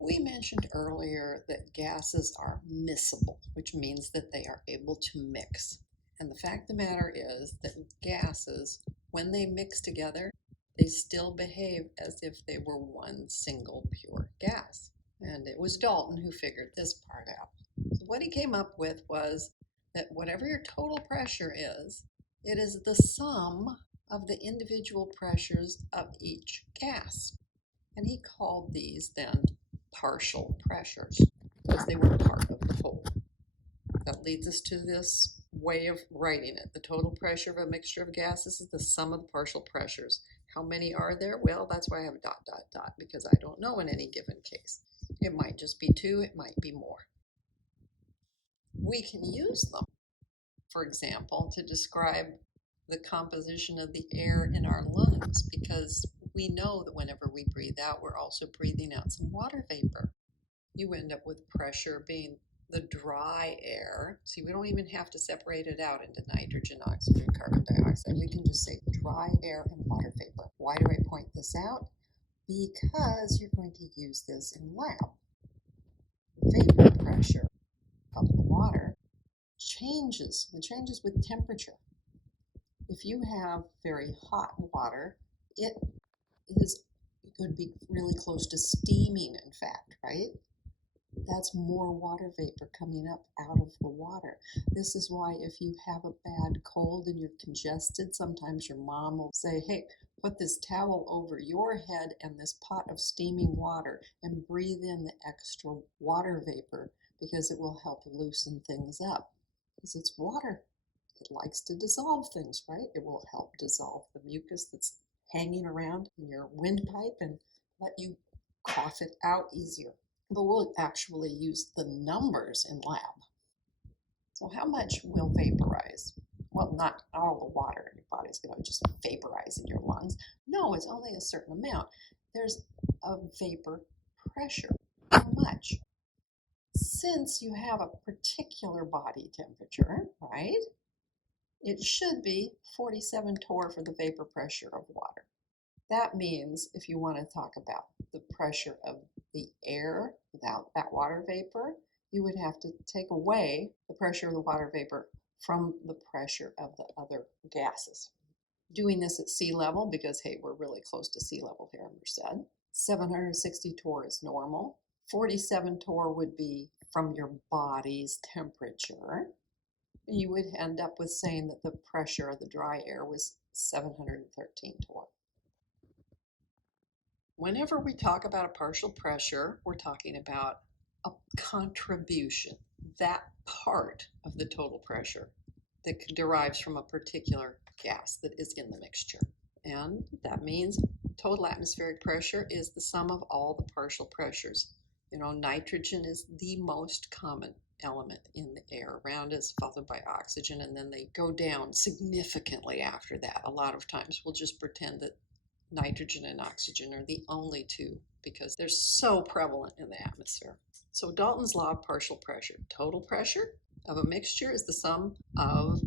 We mentioned earlier that gases are miscible, which means that they are able to mix. And the fact of the matter is that gases, when they mix together, they still behave as if they were one single pure gas. And it was Dalton who figured this part out. So what he came up with was that whatever your total pressure is, it is the sum of the individual pressures of each gas. And he called these then partial pressures because they were part of the whole. That leads us to this way of writing it. The total pressure of a mixture of gases is the sum of the partial pressures. How many are there? Well, that's why I have a dot, dot, dot, because I don't know in any given case. It might just be two, it might be more. We can use them, for example, to describe the composition of the air in our lungs, because we know that whenever we breathe out, we're also breathing out some water vapor. You end up with pressure being the dry air. See, we don't even have to separate it out into nitrogen, oxygen, carbon dioxide. We can just say dry air and water vapor. Why do I point this out? Because you're going to use this in lab. Vapor pressure of the water changes. It changes with temperature. If you have very hot water, it could be really close to steaming, in fact, right? That's more water vapor coming up out of the water. This is why if you have a bad cold and you're congested, sometimes your mom will say, hey, put this towel over your head and this pot of steaming water and breathe in the extra water vapor because it will help loosen things up. Because it's water. It likes to dissolve things, right? It will help dissolve the mucus that's hanging around in your windpipe and let you cough it out easier. But we'll actually use the numbers in lab. So how much will vaporize? Well, not all the water in your body is going to just vaporize in your lungs. No, it's only a certain amount. There's a vapor pressure. How much? Since you have a particular body temperature, right? It should be 47 torr for the vapor pressure of water. That means if you want to talk about the pressure of the air without that water vapor, you would have to take away the pressure of the water vapor from the pressure of the other gases. Doing this at sea level, because hey, we're really close to sea level here in Merced. 760 torr is normal. 47 torr would be from your body's temperature. You would end up with saying that the pressure of the dry air was 713 torr. Whenever we talk about a partial pressure, we're talking about a contribution, that part of the total pressure that derives from a particular gas that is in the mixture. And that means total atmospheric pressure is the sum of all the partial pressures. You know, nitrogen is the most common element in the air around us, followed by oxygen, and then they go down significantly after that. A lot of times we'll just pretend that nitrogen and oxygen are the only two because they're so prevalent in the atmosphere. So Dalton's law of partial pressure. Total pressure of a mixture is the sum of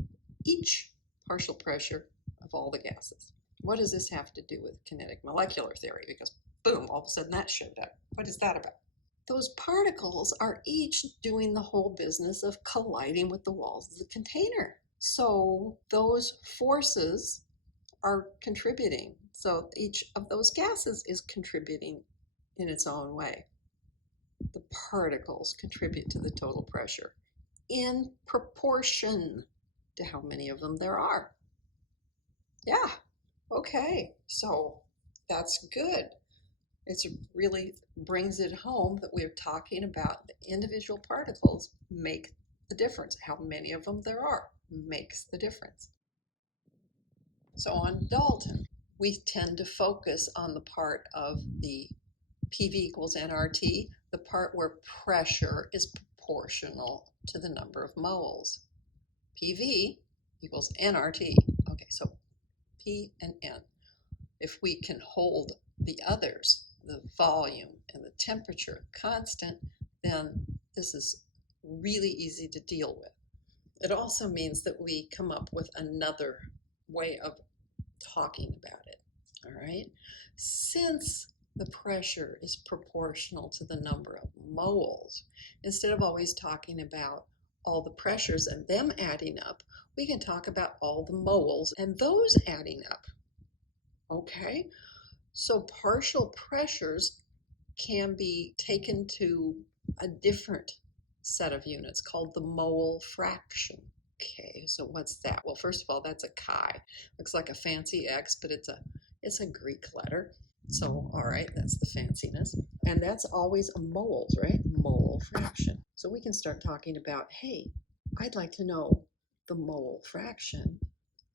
each partial pressure of all the gases. What does this have to do with kinetic molecular theory? Because boom, all of a sudden that showed up. What is that about? Those particles are each doing the whole business of colliding with the walls of the container. So those forces are contributing. So each of those gases is contributing in its own way. The particles contribute to the total pressure in proportion to how many of them there are. Yeah, okay, so that's good. It really brings it home that we're talking about the individual particles make the difference. How many of them there are makes the difference. So on Dalton, we tend to focus on the part of the PV equals nRT, the part where pressure is proportional to the number of moles. PV equals nRT. Okay, so P and N. If we can hold the others, the volume and the temperature constant, then this is really easy to deal with. It also means that we come up with another way of talking about it. All right. Since the pressure is proportional to the number of moles. Instead of always talking about all the pressures and them adding up, we can talk about all the moles and those adding up. Okay? So partial pressures can be taken to a different set of units called the mole fraction. Okay, so what's that? Well, first of all, that's a chi. Looks like a fancy X, but it's a Greek letter. So, all right, that's the fanciness. And that's always a moles, right? Mole fraction. So we can start talking about, hey, I'd like to know the mole fraction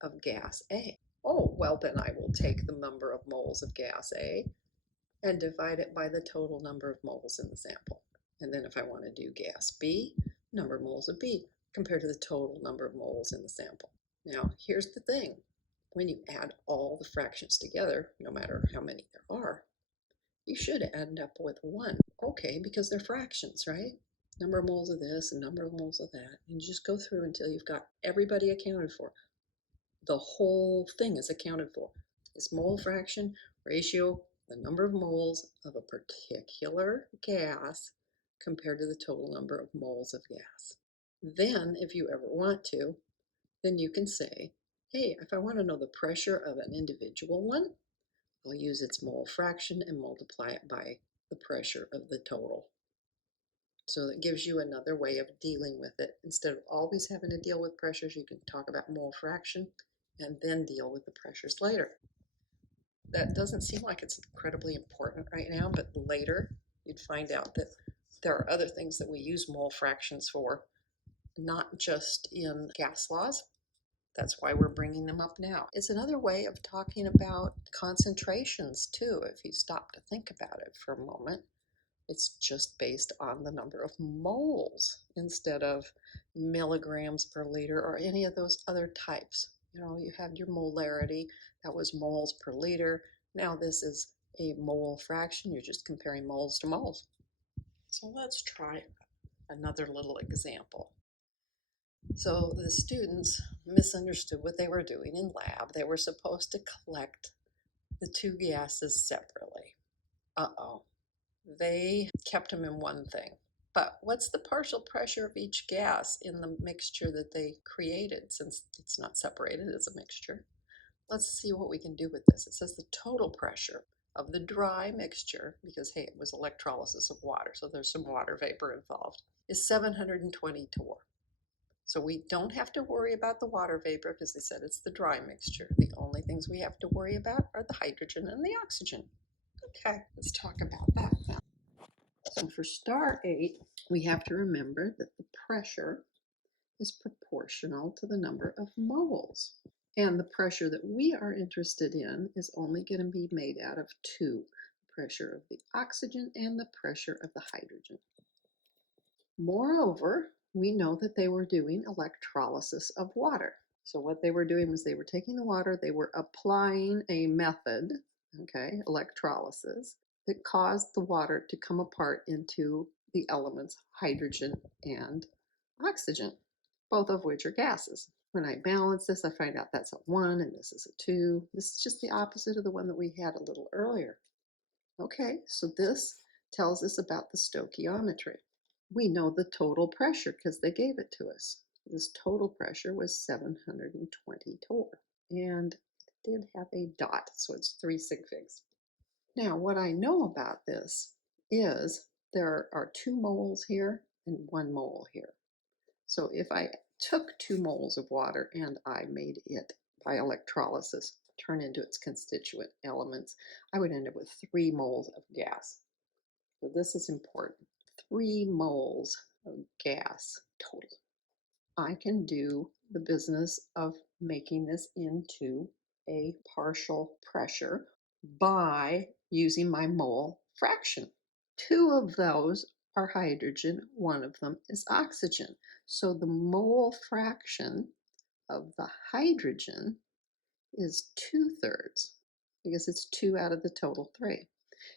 of gas A. Oh, well, then I will take the number of moles of gas A and divide it by the total number of moles in the sample. And then if I want to do gas B, number of moles of B compared to the total number of moles in the sample. Now, here's the thing. When you add all the fractions together, no matter how many there are, you should end up with 1. Okay, because they're fractions, right? Number of moles of this and number of moles of that. And you just go through until you've got everybody accounted for. The whole thing is accounted for. This mole fraction ratio, the number of moles of a particular gas compared to the total number of moles of gas. Then, if you ever want to, then you can say, hey, if I want to know the pressure of an individual one, I'll use its mole fraction and multiply it by the pressure of the total. So that gives you another way of dealing with it. Instead of always having to deal with pressures, you can talk about mole fraction and then deal with the pressures later. That doesn't seem like it's incredibly important right now, but later you'd find out that there are other things that we use mole fractions for, not just in gas laws. That's why we're bringing them up now. It's another way of talking about concentrations too, if you stop to think about it for a moment. It's just based on the number of moles instead of milligrams per liter or any of those other types. You know, you had your molarity, that was moles per liter. Now this is a mole fraction. You're just comparing moles to moles. So let's try another little example. So the students misunderstood what they were doing in lab. They were supposed to collect the two gases separately. Uh-oh. They kept them in one thing. But what's the partial pressure of each gas in the mixture that they created, since it's not separated as a mixture? Let's see what we can do with this. It says the total pressure of the dry mixture, because hey, it was electrolysis of water, so there's some water vapor involved, is 720 torr. So we don't have to worry about the water vapor because they said it's the dry mixture. The only things we have to worry about are the hydrogen and the oxygen. Okay, let's talk about that now. So for star 8, we have to remember that the pressure is proportional to the number of moles. And the pressure that we are interested in is only going to be made out of 2, the pressure of the oxygen and the pressure of the hydrogen. Moreover, we know that they were doing electrolysis of water. So what they were doing was they were taking the water, they were applying a method, okay, electrolysis, that caused the water to come apart into the elements hydrogen and oxygen, both of which are gases. When I balance this, I find out that's a 1 and this is a 2. This is just the opposite of the one that we had a little earlier. Okay, so this tells us about the stoichiometry. We know the total pressure because they gave it to us. This total pressure was 720 torr, and it did have a dot, so it's 3 sig figs. Now, what I know about this is there are 2 moles here and 1 mole here. So if I took 2 moles of water and I made it by electrolysis turn into its constituent elements, I would end up with 3 moles of gas. So this is important. 3 moles of gas total. I can do the business of making this into a partial pressure by using my mole fraction. 2 of those are hydrogen, 1 of them is oxygen. So the mole fraction of the hydrogen is 2/3 because it's 2 out of the total 3.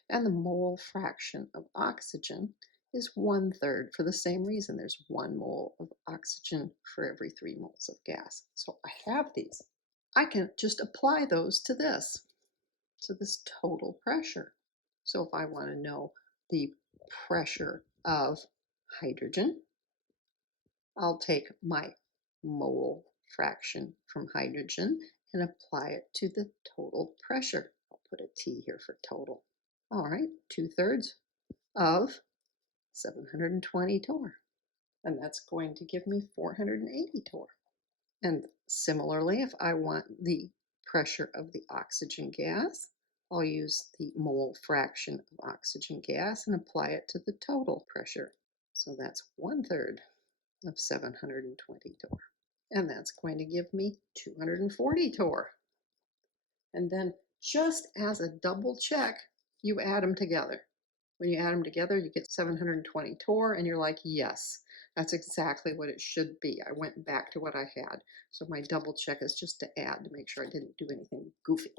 And the mole fraction of oxygen is 1/3 for the same reason. There's 1 mole of oxygen for every 3 moles of gas. So I have these. I can just apply those to this total pressure. So if I want to know the pressure of hydrogen, I'll take my mole fraction from hydrogen and apply it to the total pressure. I'll put a T here for total. All right, 2/3 of 720 torr. And that's going to give me 480 torr. And similarly, if I want the pressure of the oxygen gas, I'll use the mole fraction of oxygen gas and apply it to the total pressure. So that's 1/3 of 720 torr. And that's going to give me 240 torr. And then just as a double check, you add them together. When you add them together, you get 720 torr, and you're like, yes, that's exactly what it should be. I went back to what I had. So my double check is just to add to make sure I didn't do anything goofy.